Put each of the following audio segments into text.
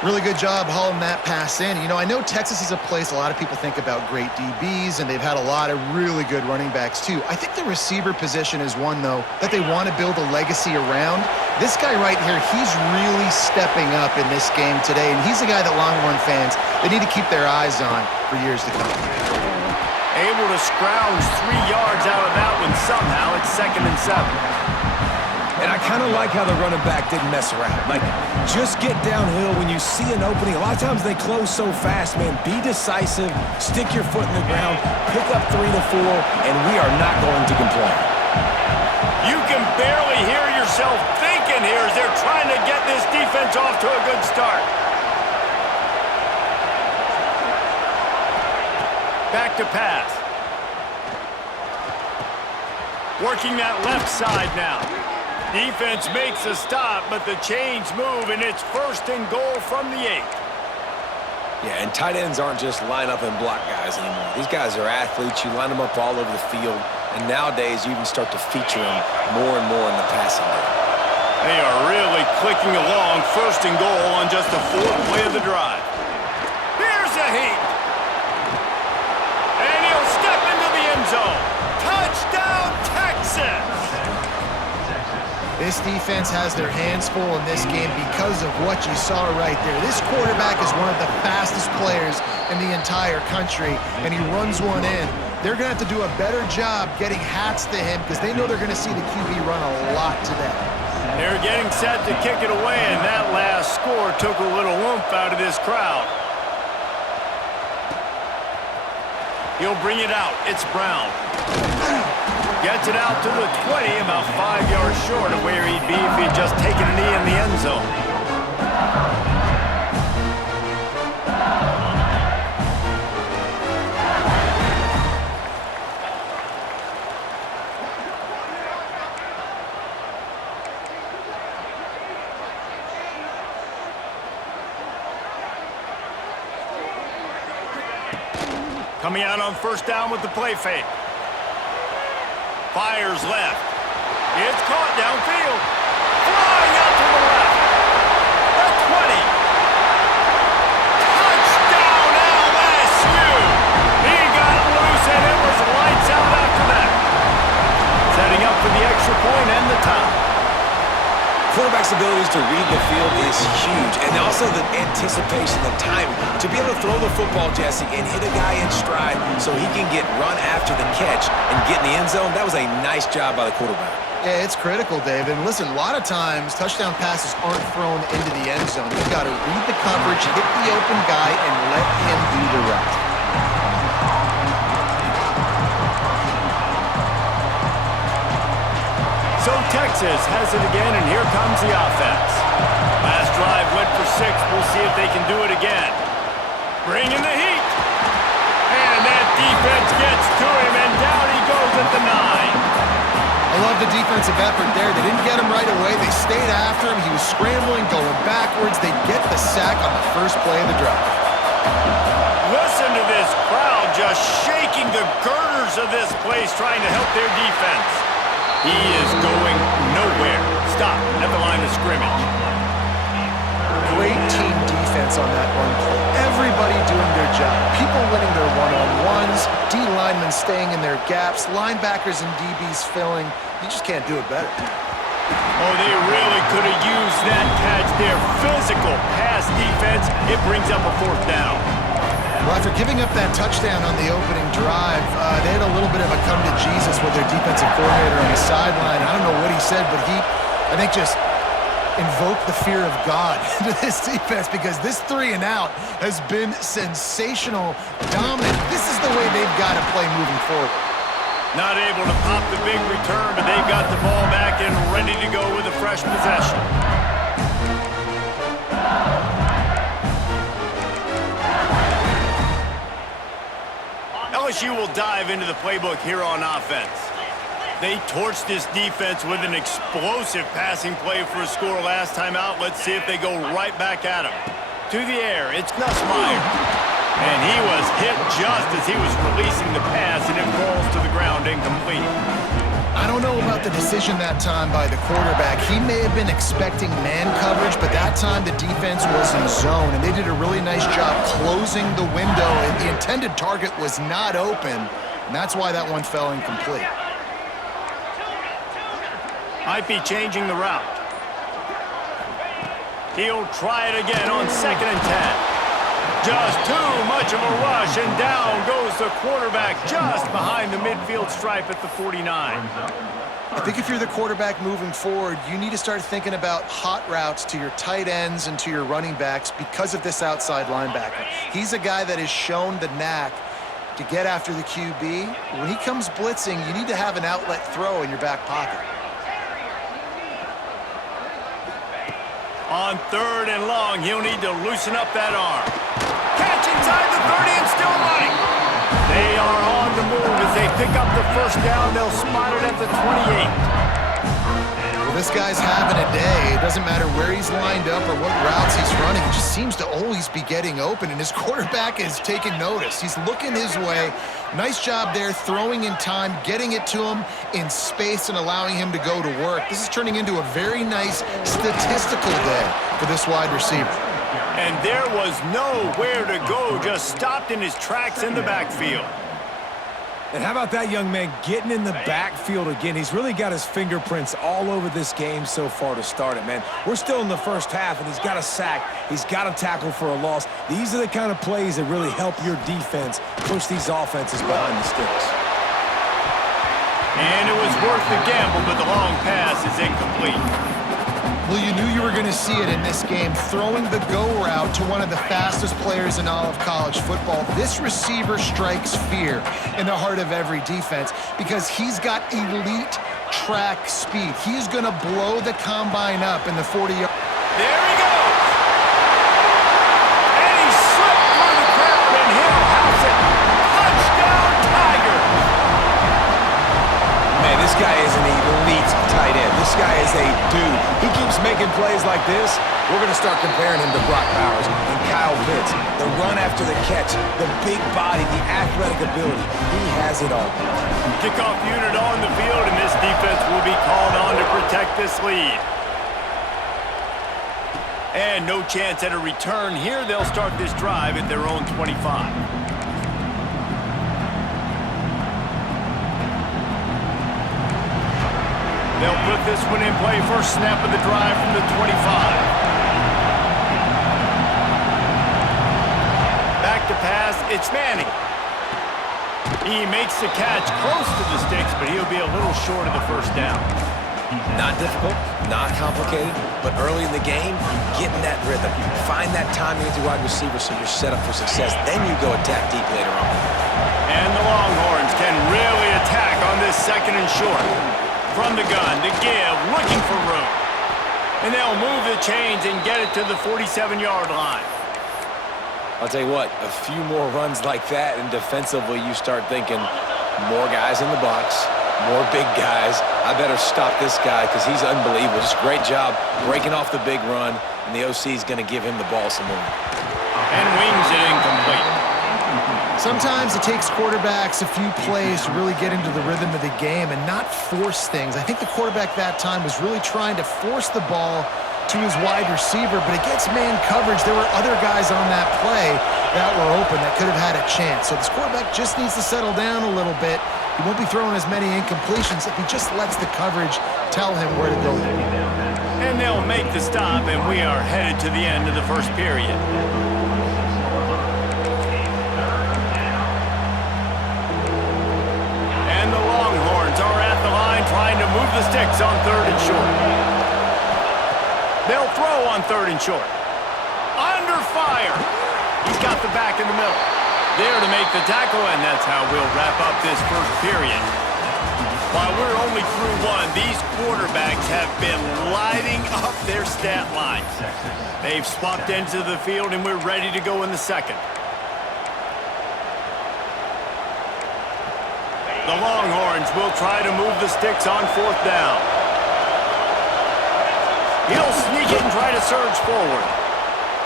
Really good job hauling that pass in. You know, I know Texas is a place a lot of people think about great DBs, and they've had a lot of really good running backs too. I think the receiver position is one, though, that they want to build a legacy around. This guy right here, he's really stepping up in this game today, and he's a guy that Longhorn fans, they need to keep their eyes on for years to come. Able to scrounge 3 yards out of that one somehow. It's 2nd and 7. And I kind of like how the running back didn't mess around. Like, just get downhill when you see an opening. A lot of times they close so fast, man. Be decisive, stick your foot in the ground, pick up 3 to 4, and we are not going to complain. You can barely hear yourself thinking here as they're trying to get this defense off to a good start. Back to pass. Working that left side now. Defense makes a stop, but the chains move, and it's 1st and goal from the 8. Yeah, and tight ends aren't just line up and block guys anymore. These guys are athletes. You line them up all over the field, and nowadays you even start to feature them more and more in the passing game. They are really clicking along. 1st and goal on just the 4th play of the drive. Here's a heat. And he'll step into the end zone. Touchdown, Texas! This defense has their hands full in this game because of what you saw right there. This quarterback is one of the fastest players in the entire country, and he runs one in. They're going to have to do a better job getting hats to him because they know they're going to see the QB run a lot today. They're getting set to kick it away, and that last score took a little oomph out of this crowd. He'll bring it out. It's Brown. Gets it out to the 20, about 5 yards short of where he'd be if he'd just taken a knee in the end zone. Coming out on 1st down with the play fake. Fires left. It's caught downfield. Flying out to the left. The 20. Touchdown LSU. He got loose and it was lights out after that. Setting up for the extra point and the tie. Quarterback's abilities to read the field is huge, and also the anticipation, the timing. To be able to throw the football, Jesse, and hit a guy in stride so he can get run after the catch and get in the end zone, that was a nice job by the quarterback. Yeah, it's critical, Dave. And listen, a lot of times touchdown passes aren't thrown into the end zone. You've got to read the coverage, hit the open guy, and let him do the rest. So Texas has it again, and here comes the offense. Last drive went for 6. We'll see if they can do it again. Bringing the heat. And that defense gets to him, and down he goes at the 9. I love the defensive effort there. They didn't get him right away. They stayed after him. He was scrambling, going backwards. They get the sack on the 1st play of the drive. Listen to this crowd just shaking the girders of this place, trying to help their defense. He is going nowhere. Stop at the line of scrimmage. Great team defense on that one play. Everybody doing their job. People winning their one-on-ones, D linemen staying in their gaps, linebackers and DBs filling. You just can't do it better. Oh, they really could have used that catch there. Physical pass defense. It brings up a 4th down. Well, after giving up that touchdown on the opening drive, they had a little bit of a come to Jesus with their defensive coordinator on the sideline. I don't know what he said, but he, I think, just invoked the fear of God into this defense because this 3 and out has been sensational, dominant. This is the way they've got to play moving forward. Not able to pop the big return, but they've got the ball back and ready to go with a fresh possession. LSU will dive into the playbook here on offense. They torched this defense with an explosive passing play for a score last time out. Let's see if they go right back at him. To the air, it's Nussmeier. And he was hit just as he was releasing the pass, and it falls to the ground incomplete. I don't know about the decision that time by the quarterback. He may have been expecting man coverage, but that time the defense was in zone, and they did a really nice job closing the window. The intended target was not open, and that's why that one fell incomplete. Might be changing the route. He'll try it again on 2nd and 10. Just too much of a rush, and down goes the quarterback just behind the midfield stripe at the 49. I think if you're the quarterback moving forward, you need to start thinking about hot routes to your tight ends and to your running backs because of this outside linebacker. He's a guy that has shown the knack to get after the QB. When he comes blitzing, you need to have an outlet throw in your back pocket. On 3rd and long, he'll need to loosen up that arm. Catch inside the 30 and still running. They are on the move as they pick up the first down. They'll spot it at the 28. Well, this guy's having a day. It doesn't matter where he's lined up or what routes he's running. He just seems to always be getting open, and his quarterback is taking notice. He's looking his way. Nice job there, throwing in time, getting it to him in space and allowing him to go to work. This is turning into a very nice statistical day for this wide receiver. And there was nowhere to go, just stopped in his tracks in the backfield. And how about that young man getting in the backfield again? He's really got his fingerprints all over this game so far to start it, man. We're still in the first half, and he's got a sack. He's got a tackle for a loss. These are the kind of plays that really help your defense push these offenses behind the sticks. And it was worth the gamble, but the long pass is incomplete. Well, you knew you were going to see it in this game, throwing the go route to one of the fastest players in all of college football. This receiver strikes fear in the heart of every defense because he's got elite track speed. He's going to blow the combine up in the 40-yard. There he goes! And he slipped through the crowd, and he'll house it. Touchdown, Tigers! Man, this guy is an elite tight end. This guy is a dude. He keeps making plays like this. We're going to start comparing him to Brock Bowers and Kyle Pitts. The run after the catch, the big body, the athletic ability. He has it all. Kickoff unit on the field, and this defense will be called on to protect this lead. And no chance at a return here. They'll start this drive at their own 25. They'll put this one in play. First snap of the drive from the 25. Back to pass. It's Manning. He makes the catch close to the sticks, but he'll be a little short of the first down. Not difficult, not complicated, but early in the game, get in that rhythm. Find that timing with your wide receiver so you're set up for success. Then you go attack deep later on. And the Longhorns can really attack on this 2nd and short. From the gun to give, looking for room. And they'll move the chains and get it to the 47-yard line. I'll tell you what, a few more runs like that, and defensively you start thinking, more guys in the box, more big guys. I better stop this guy because he's unbelievable. Just great job breaking off the big run, and the OC is going to give him the ball some more. And wings it incomplete. Sometimes it takes quarterbacks a few plays to really get into the rhythm of the game and not force things. I think the quarterback that time was really trying to force the ball to his wide receiver, but against man coverage, there were other guys on that play that were open that could have had a chance. So this quarterback just needs to settle down a little bit. He won't be throwing as many incompletions if he just lets the coverage tell him where to go. And they'll make the stop, and we are headed to the end of the first period. And the Longhorns are at the line trying to move the sticks on 3rd and short. They'll throw on 3rd and short. Under fire. He's got the back in the middle. There to make the tackle, and that's how we'll wrap up this first period. While we're only through one, these quarterbacks have been lighting up their stat lines. They've swapped ends of the field, and we're ready to go in the second. The Longhorns will try to move the sticks on 4th down. He'll sneak it and try to surge forward.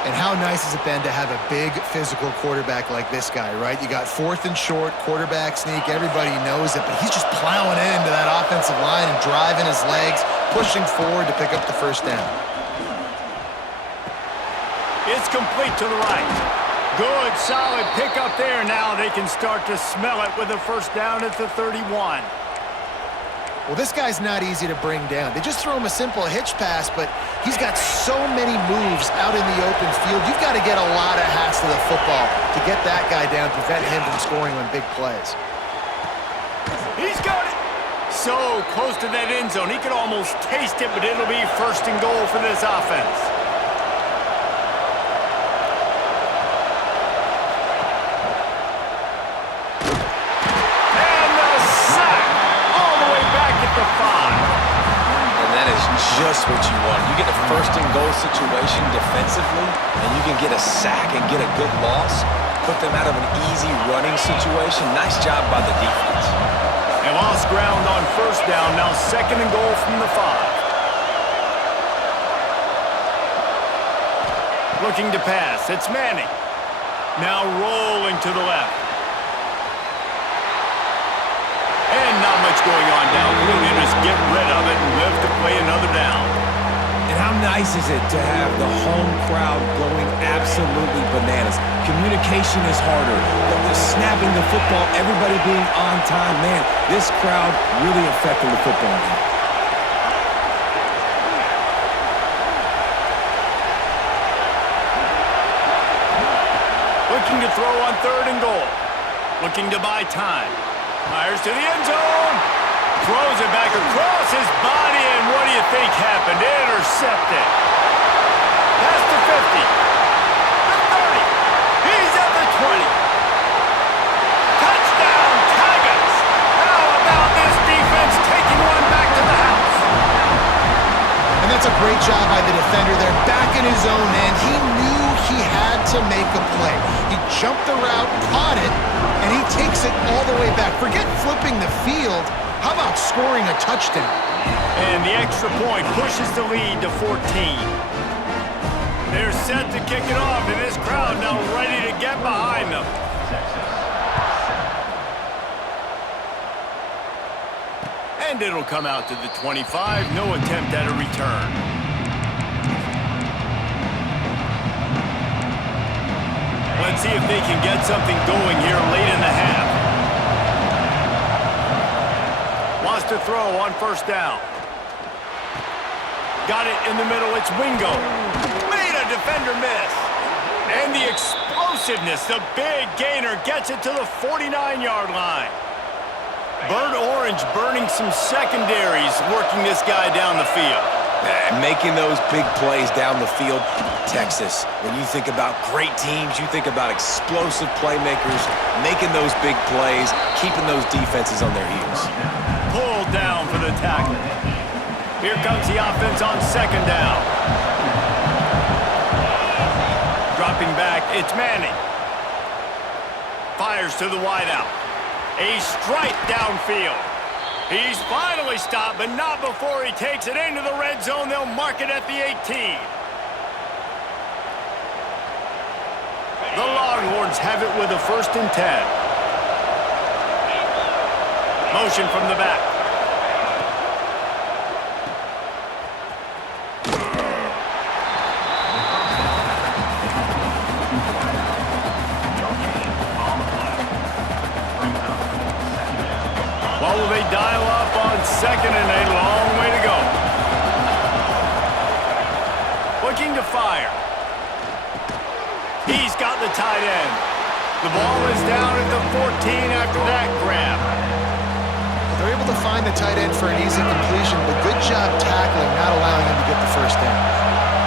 And how nice has it been to have a big physical quarterback like this guy, right? You got 4th and short, quarterback sneak, everybody knows it, but he's just plowing into that offensive line and driving his legs, pushing forward to pick up the first down. It's complete to the right. Good, solid pickup there. Now they can start to smell it with a first down at the 31. Well, this guy's not easy to bring down. They just throw him a simple hitch pass, but he's got so many moves out in the open field. You've got to get a lot of hats to the football to get that guy down, prevent him from scoring on big plays. He's got it. So close to that end zone. He could almost taste it, but it'll be first and goal for this offense. Just what you want. You get a first and goal situation defensively, and you can get a sack and get a good loss, put them out of an easy running situation. Nice job by the defense. They lost ground on first down. Now second and goal from the 5. Looking to pass. It's Manning. Now rolling to the left. And not much going on downfield. They just get rid of it and live to play another down. And how nice is it to have the home crowd going absolutely bananas? Communication is harder. The snapping the football, everybody being on time. Man, this crowd really affecting the football game. Looking to throw on third and goal. Looking to buy time. Fires to the end zone. Throws it back across his body, and what do you think happened? Intercepted. Past the 50. The 30. He's at the 20. Touchdown, Tigers. How about this defense taking one back to the house? And that's a great job by the defender there, back in his own end. He knew he had to make a play. He jumped the route, caught it, and he takes it all the way back. Forget flipping the field. How about scoring a touchdown? And the extra point pushes the lead to 14. They're set to kick it off, and this crowd now ready to get behind them. And it'll come out to the 25. No attempt at a return. Let's see if they can get something going here late in the half. Wants to throw on first down. Got it in the middle. It's Wingo. Made a defender miss. And the explosiveness, the big gainer, gets it to the 49-yard line. Bird Orange burning some secondaries, working this guy down the field. Making those big plays down the field. Texas, when you think about great teams, you think about explosive playmakers, making those big plays, keeping those defenses on their heels. Pulled down for the tackle. Here comes the offense on second down. Dropping back, it's Manning. Fires to the wideout. A strike downfield. He's finally stopped, but not before he takes it into the red zone. They'll mark it at the 18. The Longhorns have it with a first and 10. Motion from the back. What will they dial up on second and a long way to go? Looking to fire. He's got the tight end. The ball is down at the 14 after that grab. They're able to find the tight end for an easy completion, but good job tackling, not allowing him to get the first down.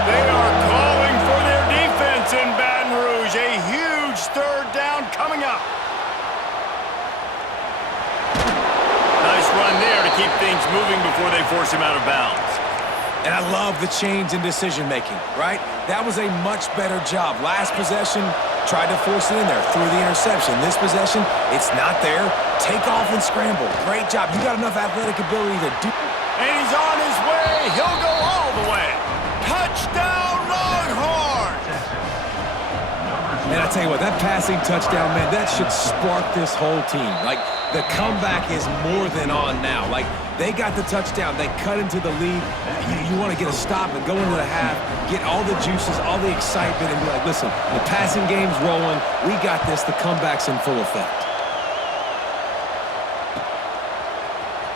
They are calling for their defense in Baton Rouge. A huge third down coming up. Nice run there to keep things moving before they force him out of bounds. And I love the change in decision-making, right? That was a much better job. Last possession, tried to force it in there, threw the interception. This possession, it's not there. Take off and scramble. Great job. You got enough athletic ability to do. And he's on his way. He'll go all the way. Touchdown, Longhorns! And I tell you what, that passing touchdown, man, that should spark this whole team. Like, the comeback is more than on now. Like, they got the touchdown. They cut into the lead. You want to get a stop and go into the half, get all the juices, all the excitement, and be like, listen, the passing game's rolling. We got this. The comeback's in full effect.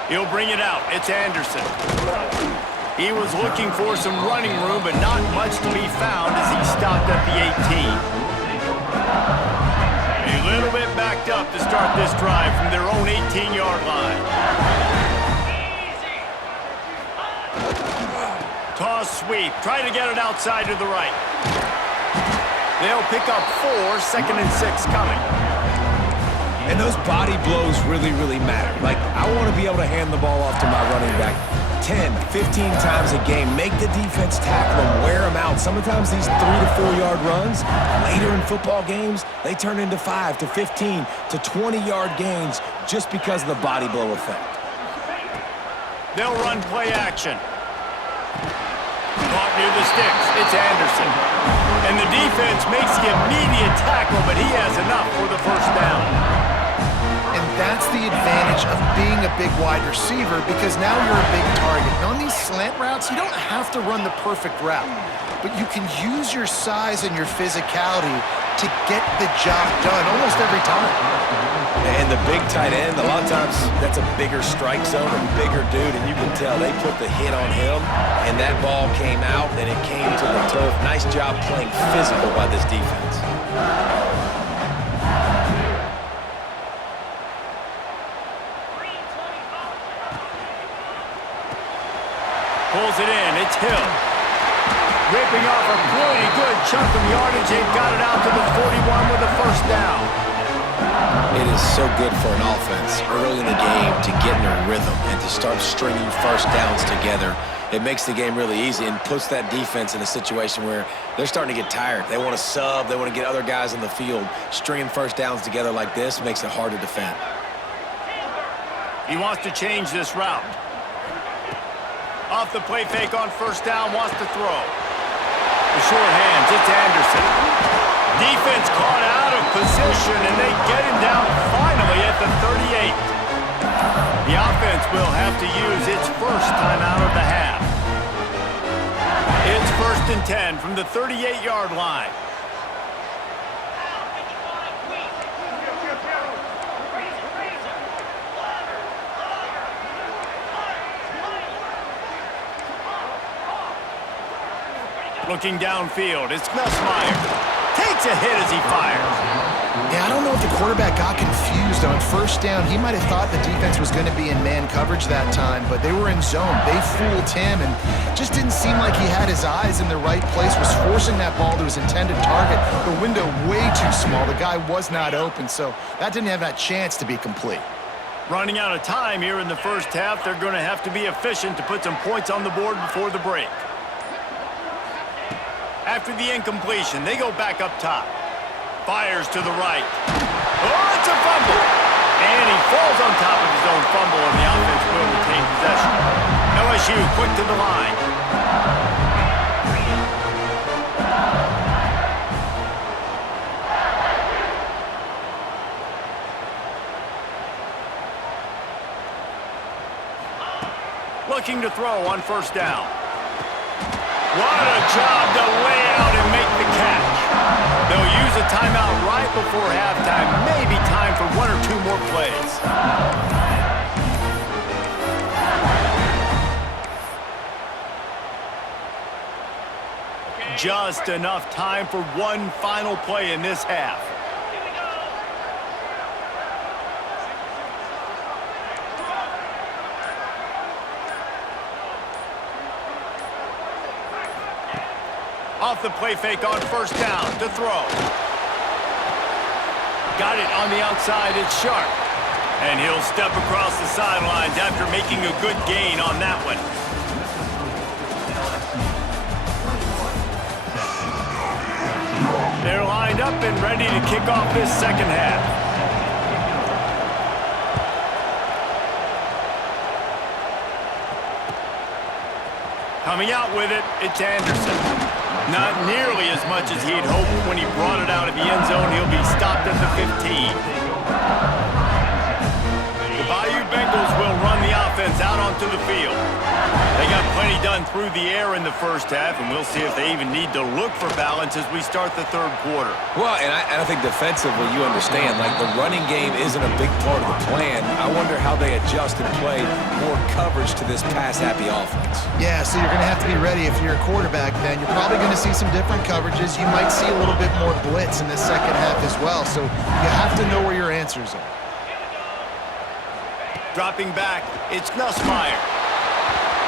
He'll bring it out. It's Anderson. He was looking for some running room, but not much to be found as he stopped at the 18. A little bit backed up to start this drive from their own 18-yard line. Toss sweep. Try to get it outside to the right. They'll pick up 4, 2nd and 6 coming. And those body blows really, really matter. Like, I want to be able to hand the ball off to my running back 10, 15 times a game. Make the defense tackle them, wear them out. Sometimes these 3 to 4 yard runs, later in football games, they turn into 5 to 15 to 20-yard gains just because of the body blow effect. They'll run play action. Caught near the sticks. It's Anderson. And the defense makes the immediate tackle, but he has enough for the first down. And that's the advantage of being a big wide receiver, because now you're a big target. And on these slant routes, you don't have to run the perfect route, but you can use your size and your physicality to get the job done almost every time. And the big tight end, a lot of times that's a bigger strike zone, a bigger dude, and you can tell they put the hit on him, and that ball came out, and it came to the turf. Nice job playing physical by this defense. Pulls it in. It's Hill. Ripping off a pretty good chunk of yardage. They've got it out to the 41 with a first down. It is so good for an offense early in the game to get in a rhythm and to start stringing first downs together. It makes the game really easy and puts that defense in a situation where they're starting to get tired. They want to sub. They want to get other guys on the field. Stringing first downs together like this makes it hard to defend. He wants to change this route. Off the play fake on first down, wants to throw. The short hands, it's Anderson. Defense caught out of position, and they get him down finally at the 38. The offense will have to use its first time out of the half. It's 1st and 10 from the 38-yard line. Looking downfield, it's Nussmeier. Takes a hit as he fires. Yeah, I don't know if the quarterback got confused on first down. He might have thought the defense was going to be in man coverage that time, but they were in zone. They fooled him and just didn't seem like he had his eyes in the right place, was forcing that ball to his intended target. The window way too small. The guy was not open, so that didn't have that chance to be complete. Running out of time here in the first half, they're going to have to be efficient to put some points on the board before the break. After the incompletion, they go back up top. Fires to the right. Oh, it's a fumble! And he falls on top of his own fumble, and the offense will retain possession. LSU quick to the line. Looking to throw on first down. What a job to lay out and make the catch. They'll use a timeout right before halftime. Maybe time for 1 or 2 more plays. Just enough time for one final play in this half. Off the play fake on first down to throw. Got it on the outside, it's Sharp. And he'll step across the sidelines after making a good gain on that one. They're lined up and ready to kick off this second half. Coming out with it, it's Anderson. Not nearly as much as he'd hoped when he brought it out of the end zone. He'll be stopped at the 15. The Bayou Bengals will run the offense out onto the field. They got plenty done through the air in the first half, and we'll see if they even need to look for balance as we start the third quarter. Well, and I think defensively, you understand, like the running game isn't a big part of the plan. I wonder how they adjust and play more coverage to this pass-happy offense. Yeah, so you're going to have to be ready if you're a quarterback, then. You're probably going to see some different coverages. You might see a little bit more blitz in the second half as well, so you have to know where your answers are. Dropping back, it's Nussmeier.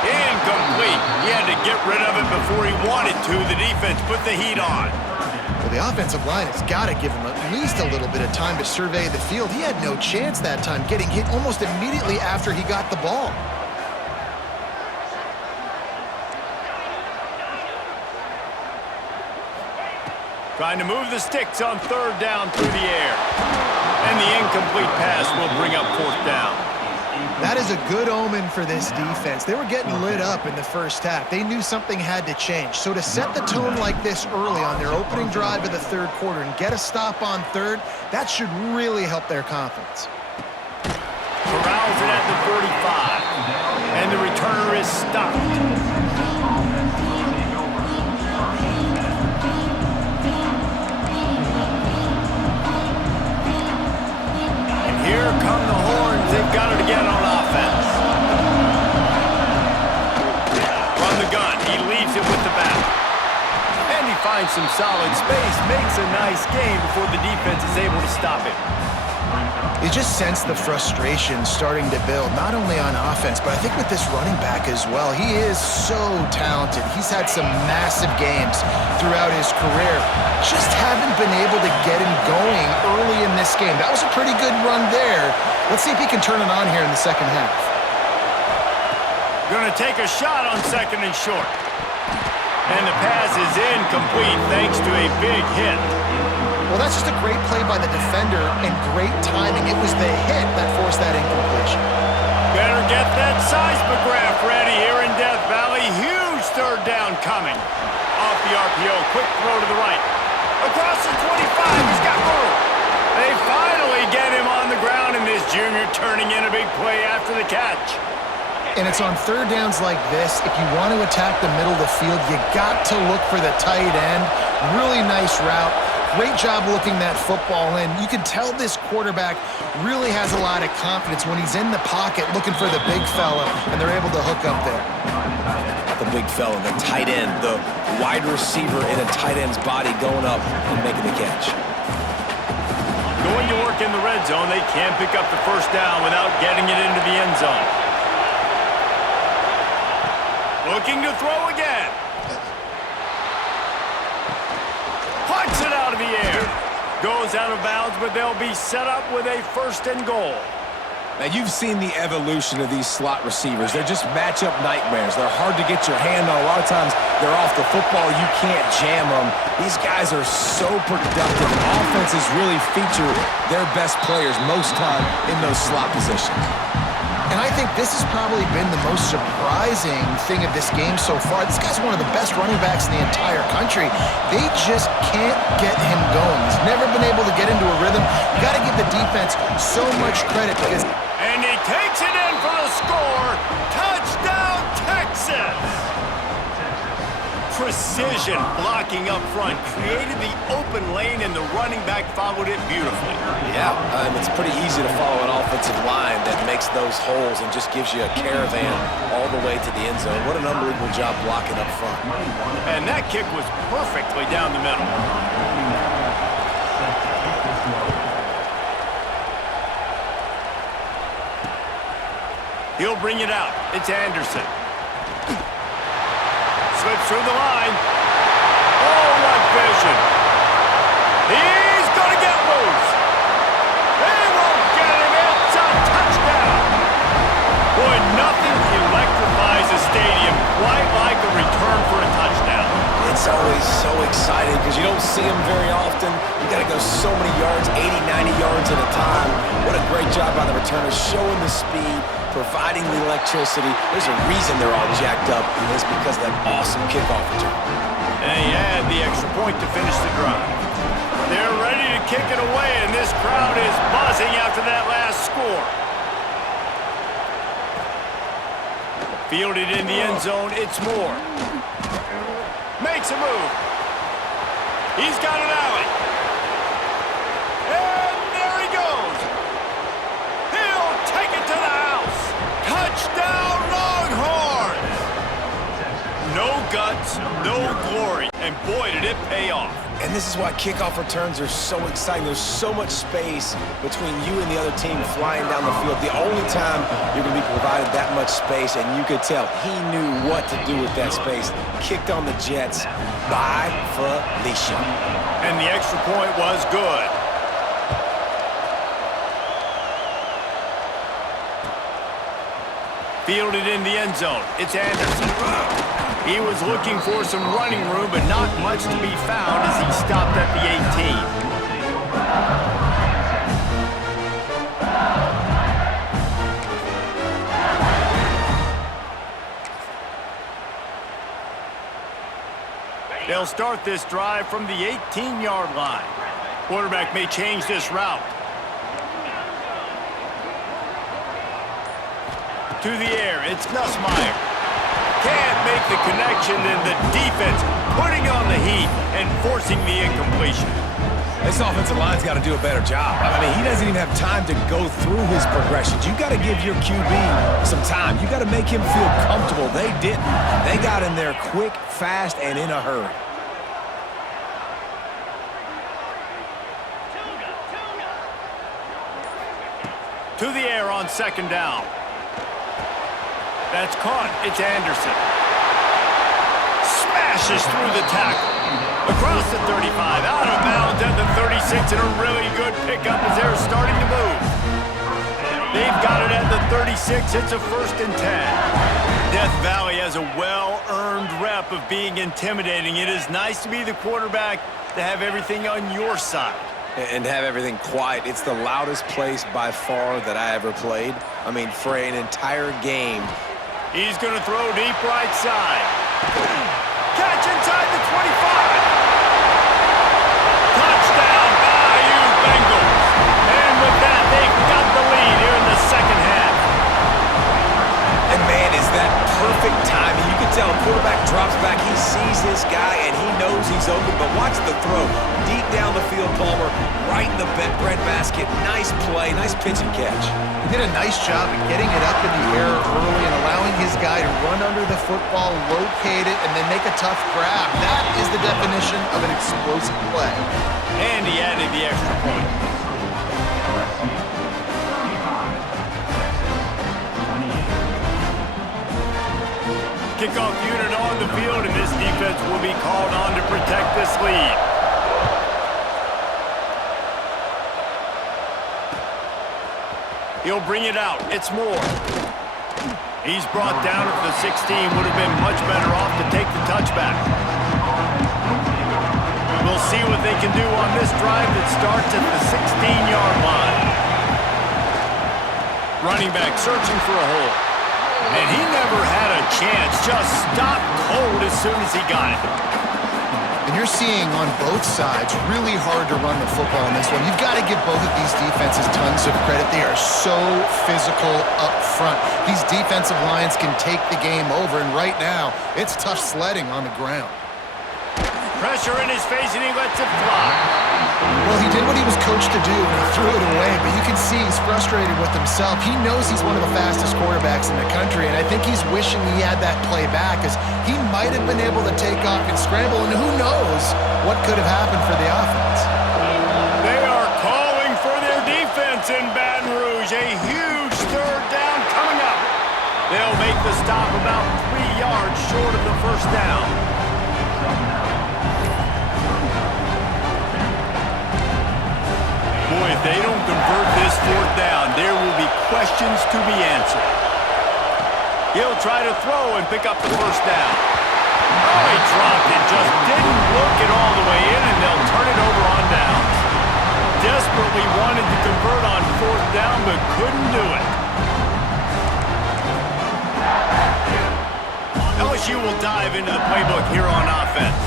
Incomplete. He had to get rid of it before he wanted to. The defense put the heat on. Well, the offensive line has got to give him at least a little bit of time to survey the field. He had no chance that time, getting hit almost immediately after he got the ball. Trying to move the sticks on third down through the air. And the incomplete pass will bring up fourth down. That is a good omen for this defense. They were getting lit up in the first half. They knew something had to change. So to set the tone like this early on their opening drive of the third quarter and get a stop on third, that should really help their confidence. Corrals it at the 45. And the returner is stopped. Here come the horns. They've got it again on offense. From the gun, he leaves it with the back. And he finds some solid space, makes a nice game before the defense is able to stop him. You just sense the frustration starting to build, not only on offense, but I think with this running back as well. He is so talented. He's had some massive games throughout his career. Just haven't been able to get him going early in this game. That was a pretty good run there. Let's see if he can turn it on here in the second half. Going to take a shot on second and short. And the pass is incomplete thanks to a big hit. Well, that's just a great play by the defender and great timing. It was the hit that forced that incompletion. Better get that seismograph ready here in Death Valley. Huge third down coming. Off the RPO, quick throw to the right. Across the 25, he's got room. They finally get him on the ground, and this junior turning in a big play after the catch. And it's on third downs like this. If you want to attack the middle of the field, you got to look for the tight end. Really nice route. Great job looking that football in. You can tell this quarterback really has a lot of confidence when he's in the pocket looking for the big fella, and they're able to hook up there. The big fella, the tight end, the wide receiver in a tight end's body going up and making the catch. Going to work in the red zone, they can't pick up the first down without getting it into the end zone. Looking to throw again. Puts it out of the air. Goes out of bounds, but they'll be set up with a first and goal. Now, you've seen the evolution of these slot receivers. They're just matchup nightmares. They're hard to get your hand on. A lot of times, they're off the football. You can't jam them. These guys are so productive. Offenses really feature their best players most time in those slot positions. And I think this has probably been the most surprising thing of this game so far. This guy's one of the best running backs in the entire country. They just can't get him going. He's never been able to get into a rhythm. You got to give the defense so much credit because... And he takes it in for the score. Touchdown, Texas! Precision blocking up front created the open lane, and the running back followed it beautifully. Yeah, it's pretty easy to follow an offensive line that makes those holes and just gives you a caravan all the way to the end zone. What an unbelievable job blocking up front. And that kick was perfectly down the middle. He'll bring it out. It's Anderson. Slips through the line. Oh, what vision. He's going to get loose. They won't get him. It's a touchdown. Boy, nothing electrifies a stadium quite like a return for a touchdown. It's It's always so exciting because you don't see them very often. You got to go so many yards, 80, 90 yards at a time. What a great job by the returners, showing the speed, providing the electricity. There's a reason they're all jacked up, and it's because of that awesome kickoff return. And he had the extra point to finish the drive. They're ready to kick it away, and this crowd is buzzing after that last score. Fielded in the end zone, it's Moore. Makes a move. He's got an alley. And there he goes. He'll take it to the house. Touchdown, Longhorns! No guts, no glory, and boy, did it pay off. And this is why kickoff returns are so exciting. There's so much space between you and the other team flying down the field. The only time you're going to be provided that much space, and you could tell he knew what to do with that space. Kicked on the Jets by Felicia. And the extra point was good. Fielded in the end zone. It's Anderson. He was looking for some running room, but not much to be found as he stopped at the 18. They'll start this drive from the 18-yard line. Quarterback may change this route. To the air, it's Nussmeier. Can't make the connection, and the defense putting on the heat and forcing the incompletion. This offensive line's got to do a better job. I mean, he doesn't even have time to go through his progressions. You got to give your QB some time. You got to make him feel comfortable. They didn't. They got in there quick, fast, and in a hurry. To the air on second down. That's caught. It's Anderson. Smashes through the tackle. Across the 35, out of bounds at the 36, and a really good pickup as they're starting to move. They've got it at the 36. It's a 1st and 10. Death Valley has a well-earned rep of being intimidating. It is nice to be the quarterback to have everything on your side. And have everything quiet. It's the loudest place by far that I ever played. I mean, for an entire game. He's going to throw deep right side. Catch inside the 25. Touchdown, Bayou Bengals. And with that, they've got the lead here in the second half. And man, is that perfect timing. You can tell a quarterback drops back. He sees his guy, and he knows he's open. But watch the throw. Deep down the field, Palmer, right in the breadbasket. Nice play, nice pitch and catch. He did a nice job of getting it up in the air early and allowing his guy to run under the football, locate it, and then make a tough grab. That is the definition of an explosive play. And he added the extra point. Kickoff unit on the field, and this defense will be called on to protect this lead. He'll bring it out. It's Moore. He's brought down at the 16. Would have been much better off to take the touchback. We'll see what they can do on this drive that starts at the 16-yard line. Running back searching for a hole. And he never had a chance. Just stopped cold as soon as he got it. And you're seeing on both sides really hard to run the football in this one. You've got to give both of these defenses tons of credit. They are so physical up front. These defensive lines can take the game over, and right now, it's tough sledding on the ground. Pressure in his face, and he lets it fly. Well, he did what he was coached to do, and he threw it away, but you can see he's frustrated with himself. He knows he's one of the fastest quarterbacks in the country, and I think he's wishing he had that play back, as he might have been able to take off and scramble, and who knows what could have happened for the offense. They are calling for their defense in Baton Rouge. A huge third down coming up. They'll make the stop about 3 yards short of the first down. Boy, if they don't convert this fourth down, there will be questions to be answered. He'll try to throw and pick up the first down. Oh, he dropped it. Just didn't look it all the way in, and they'll turn it over on downs. Desperately wanted to convert on 4th down, but couldn't do it. LSU will dive into the playbook here on offense.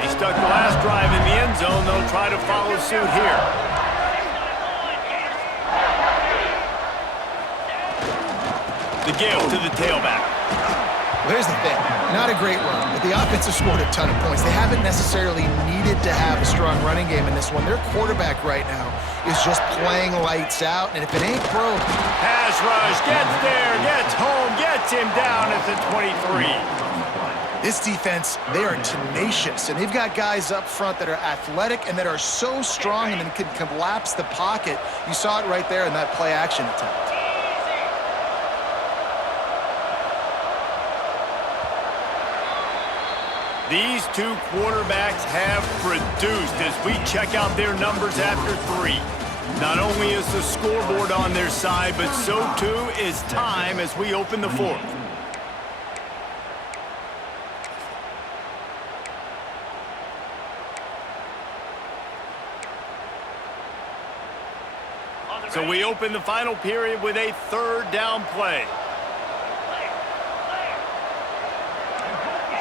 They stuck the last drive in the end zone. They'll try to follow suit here. The give to the tailback. Well, here's the thing. Not a great run, but the offense has scored a ton of points. They haven't necessarily needed to have a strong running game in this one. Their quarterback right now is just playing lights out, and if it ain't broke... Pass rush, gets there, gets home, gets him down at the 23. This defense, they are tenacious, and they've got guys up front that are athletic and that are so strong and can collapse the pocket. You saw it right there in that play-action attempt. These two quarterbacks have produced as we check out their numbers after 3. Not only is the scoreboard on their side, but so too is time as we open the 4th. So we open the final period with a 3rd down play.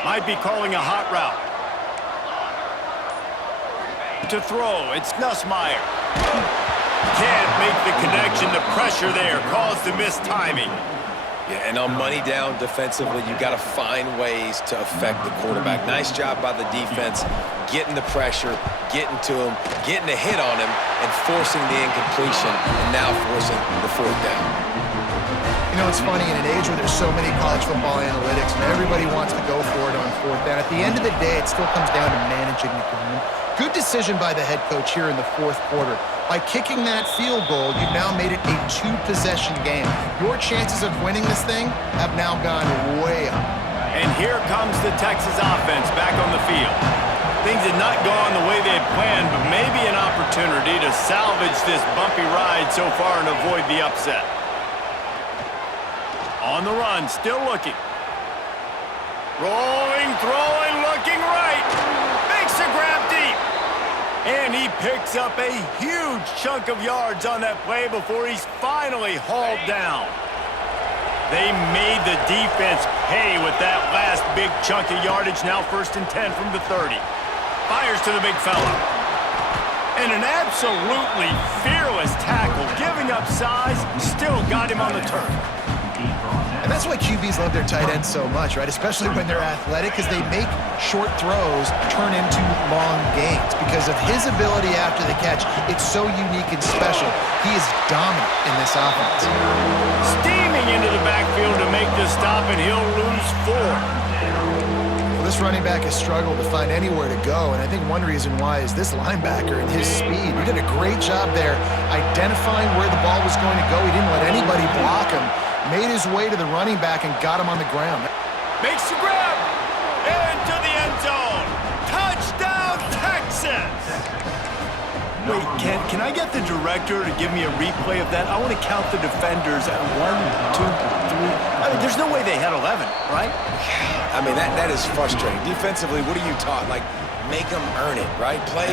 Might be calling a hot route. To throw, it's Nussmeier. Can't make the connection. The pressure there caused the missed timing. Yeah, and on money down defensively, you got to find ways to affect the quarterback. Nice job by the defense, getting the pressure, getting to him, getting a hit on him, and forcing the incompletion, and now forcing the 4th down. You know, it's funny, in an age where there's so many college football analytics and everybody wants to go for it on 4th down, at the end of the day, it still comes down to managing the game. Good decision by the head coach here in the 4th quarter. By kicking that field goal, you've now made it a 2-possession game. Your chances of winning this thing have now gone way up. And here comes the Texas offense back on the field. Things had not gone the way they had planned, but maybe an opportunity to salvage this bumpy ride so far and avoid the upset. On the run, still looking. Rolling, throwing, looking right. Makes a grab deep. And he picks up a huge chunk of yards on that play before he's finally hauled down. They made the defense pay with that last big chunk of yardage. Now 1st and 10 from the 30. Fires to the big fella. And an absolutely fearless tackle. Giving up size, still got him on the turf. And that's why QBs love their tight ends so much, right? Especially when they're athletic, because they make short throws turn into long gains. Because of his ability after the catch, it's so unique and special. He is dominant in this offense. Steaming into the backfield to make the stop, and he'll lose 4. Well, this running back has struggled to find anywhere to go, and I think one reason why is this linebacker and his speed. He did a great job there identifying where the ball was going to go. He didn't let anybody block him. Made his way to the running back and got him on the ground. Makes the grab. Into the end zone. Touchdown, Texas. Wait, can I get the director to give me a replay of that? I want to count the defenders at 1, 2, 3. I mean, there's no way they had 11, right? I mean, that is frustrating. Defensively, what are you taught? Like, make them earn it, right? Play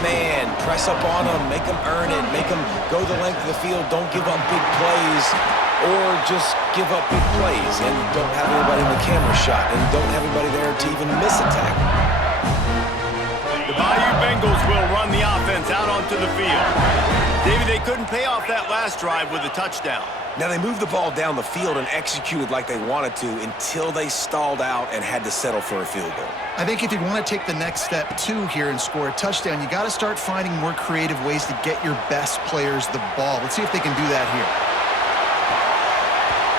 man, press up on them, make them earn it, make them go the length of the field, don't give up big plays. Or just give up big plays and don't have everybody in the camera shot and don't have everybody there to even miss a tackle. The Bayou Bengals will run the offense out onto the field. David, they couldn't pay off that last drive with a touchdown. Now, they moved the ball down the field and executed like they wanted to until they stalled out and had to settle for a field goal. I think if you want to take the next step, too, here and score a touchdown, you got to start finding more creative ways to get your best players the ball. Let's see if they can do that here.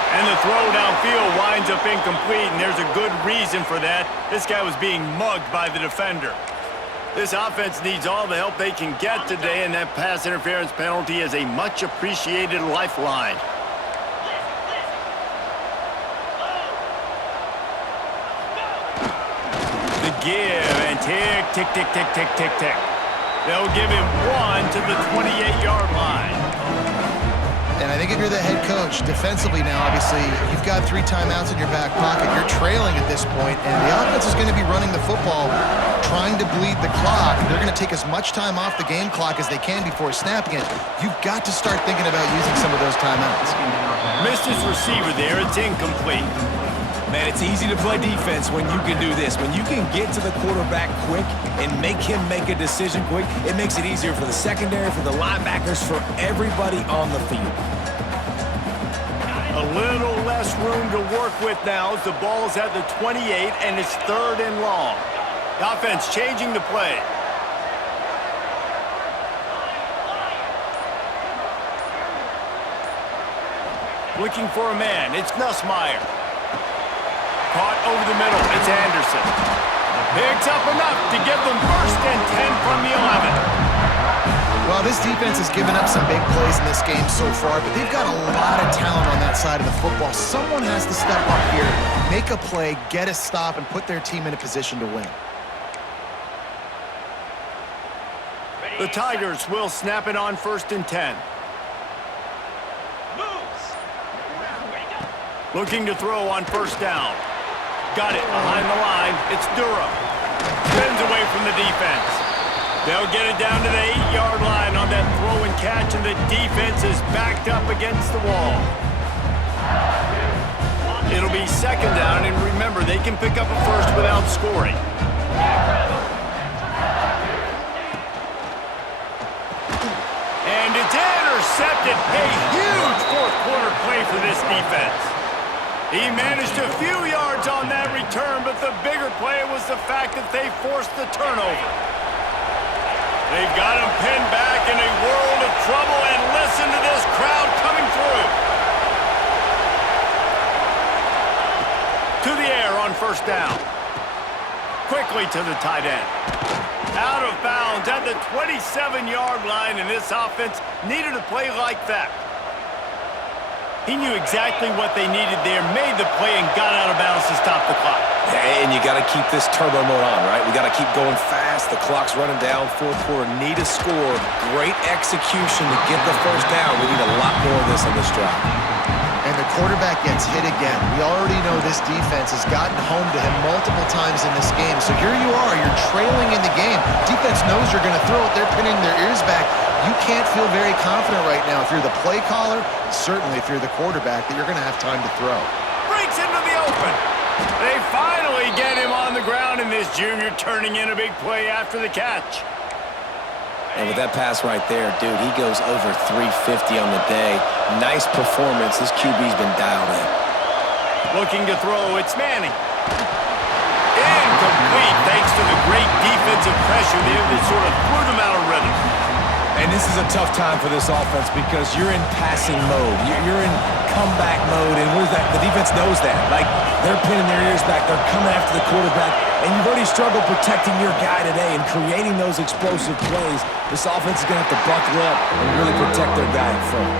And the throw downfield winds up incomplete, and there's a good reason for that. This guy was being mugged by the defender. This offense needs all the help they can get today, and that pass interference penalty is a much-appreciated lifeline. The give, and tick, tick, tick, tick, tick, tick, tick. They'll give him 1 to the 28-yard line. And I think if you're the head coach, defensively now, obviously, you've got 3 timeouts in your back pocket. You're trailing at this point, and the offense is going to be running the football, trying to bleed the clock. They're going to take as much time off the game clock as they can before snapping it. You've got to start thinking about using some of those timeouts. Missed his receiver there. It's incomplete. Man, it's easy to play defense when you can do this. When you can get to the quarterback quick and make him make a decision quick, it makes it easier for the secondary, for the linebackers, for everybody on the field. A little less room to work with now as the ball's at the 28 and it's 3rd and long. The offense changing the play. Looking for a man. It's Nussmeier. Caught over the middle. It's Anderson. Picks up enough to get them 1st and 10 from the 11. Well, this defense has given up some big plays in this game so far, but they've got a lot of talent on that side of the football. Someone has to step up here, make a play, get a stop, and put their team in a position to win. The Tigers will snap it on 1st and 10. Looking to throw on 1st down. Got it behind the line. It's Durham. Spins away from the defense. They'll get it down to the 8-yard line on that throw and catch, and the defense is backed up against the wall. It'll be 2nd down, and remember, they can pick up a 1st without scoring. And it's intercepted. A huge 4th-quarter play for this defense. He managed a few yards on that return, but the bigger play was the fact that they forced the turnover. They've got him pinned back in a world of trouble, and listen to this crowd coming through. To the air on 1st down. Quickly to the tight end. Out of bounds at the 27-yard line, and this offense needed a play like that. He knew exactly what they needed there, made the play, and got out of bounds to stop the clock. And you got to keep this turbo mode on, right? We got to keep going fast. The clock's running down. 4th quarter, need a score. Great execution to get the 1st down. We need a lot more of this on this drive. And the quarterback gets hit again. We already know this defense has gotten home to him multiple times in this game. So here you are, you're trailing in the game. Defense knows you're going to throw it. They're pinning their ears back. You can't feel very confident right now if you're the play caller, certainly if you're the quarterback, that you're going to have time to throw. Breaks into the open. They finally get him on the ground, and this junior turning in a big play after the catch. And with that pass right there, dude, he goes over 350 on the day. Nice performance. This QB's been dialed in. Looking to throw, it's Manning. Incomplete, thanks to the great defensive pressure there that sort of threw them out of rhythm. And this is a tough time for this offense because you're in passing mode. You're in comeback mode, and what is that? The defense knows that. Like, they're pinning their ears back. They're coming after the quarterback, and you've already struggled protecting your guy today and creating those explosive plays. This offense is going to have to buckle up and really protect their guy in front.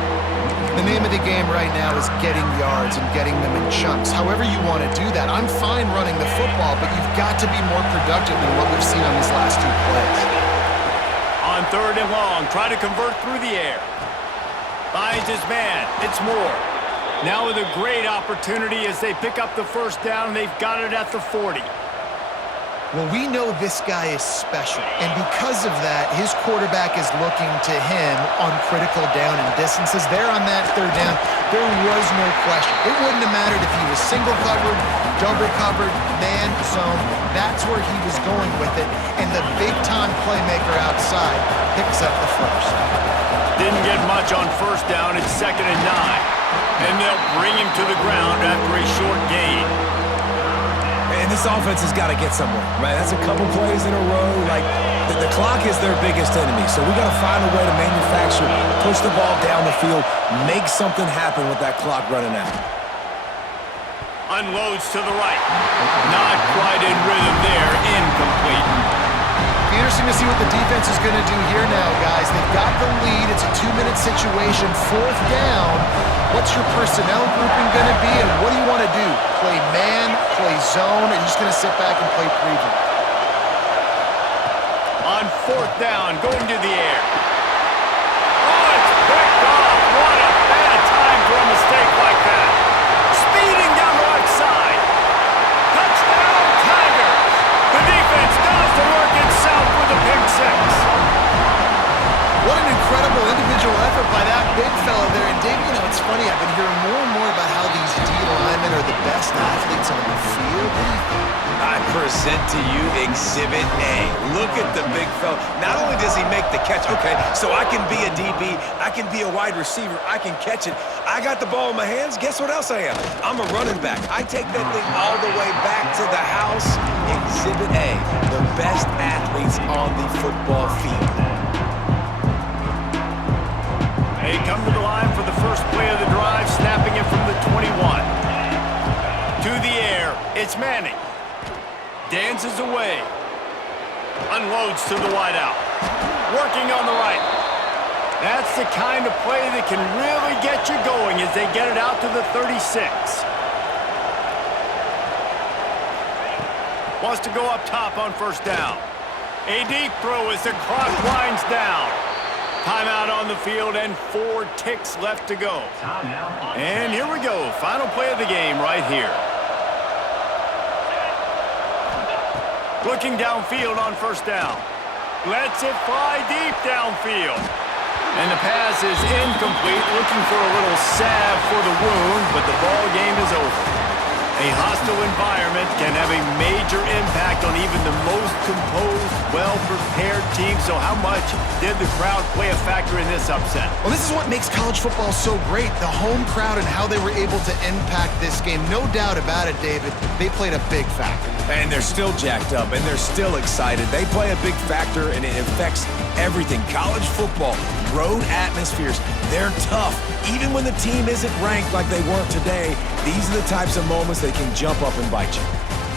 The name of the game right now is getting yards and getting them in chunks. However you want to do that. I'm fine running the football, but you've got to be more productive than what we've seen on these last 2 plays. On 3rd and long, try to convert through the air. Finds his man. It's Moore. Now with a great opportunity as they pick up the 1st down. They've got it at the 40. Well, we know this guy is special, and because of that, his quarterback is looking to him on critical down and distances. There on that 3rd down, there was no question. It wouldn't have mattered if he was single covered, double covered, man, zone. That's where he was going with it, and the big-time playmaker outside picks up the 1st. Didn't get much on 1st down. It's 2nd and 9. And they'll bring him to the ground after a short gain. And this offense has got to get somewhere, right? That's a couple plays in a row. Like, the clock is their biggest enemy. So we got to find a way to manufacture, push the ball down the field, make something happen with that clock running out. Unloads to the right. Not quite in rhythm there. Incomplete. Be interesting to see what the defense is going to do here now, guys. They've got the lead. It's a 2-minute situation. 4th down. What's your personnel grouping going to be, and what do you want to do? Play man, play zone, or are you just going to sit back and play preview? On 4th down, going to the air. Oh, it's picked off. What a bad What an incredible individual effort by that big fella there. And Dave, you know, it's funny, I've been hearing more and more about how these D linemen are the best athletes on the field. What do you think? I present to you Exhibit A. Look at the big fella. Not only does he make the catch, okay, so I can be a DB, I can be a wide receiver, I can catch it. I got the ball in my hands. Guess what else I am? I'm a running back. I take that thing all the way back to the house. Exhibit A, the best athletes on the football field. They come to the line for the first play of the drive, snapping it from the 21. To the air, it's Manning. Dances away. Unloads to the wideout. Working on the right. That's the kind of play that can really get you going as they get it out to the 36. Wants to go up top on first down. A deep throw as the clock winds down. Timeout on the field and 4 ticks left to go. And here we go. Final play of the game right here. Looking downfield on first down. Lets it fly deep downfield. And the pass is incomplete. Looking for a little salve for the wound, but the ball game is over. A hostile environment can have a major impact on even the most composed, well-prepared team. So how much did the crowd play a factor in this upset? Well, this is what makes college football so great, the home crowd and how they were able to impact this game. No doubt about it, David. They played a big factor. And they're still jacked up, and they're still excited. They play a big factor, and it affects everything. College football, road atmospheres, they're tough. Even when the team isn't ranked like they weren't today, these are the types of moments that can jump up and bite you.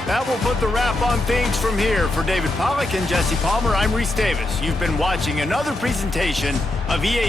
That will put the wrap on things from here. For David Pollack and Jesse Palmer, I'm Reese Davis. You've been watching another presentation of EA